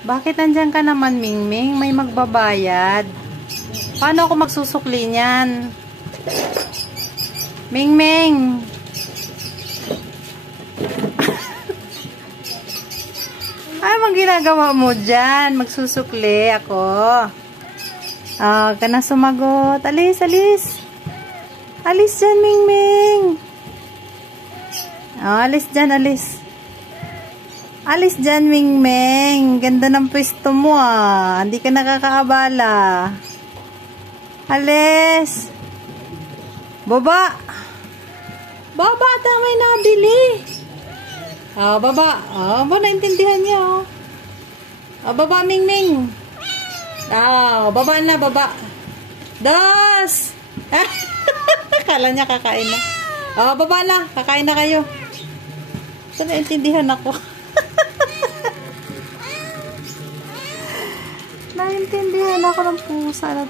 Bakit nandyan ka naman, Mingming? May magbabayad. Paano ako magsusukli niyan? Mingming! Ano bang ginagawa mo dyan? Magsusukli ako. Ka na sumagot. Alis, alis. Alis dyan, Mingming. Alis dyan, alis. Alis dyan, Mingming. Ganda ng pwesto mo, ah. Hindi ka nakakaabala. Alis. Baba. Baba, tamay nabili. Baba. Naintindihan niya, oh. Baba, Mingming. Baba na, baba. Dos. Kala niya kakain na. Baba na. Kakain na kayo. So, naintindihan ako. Naintindihan ako ng pusa na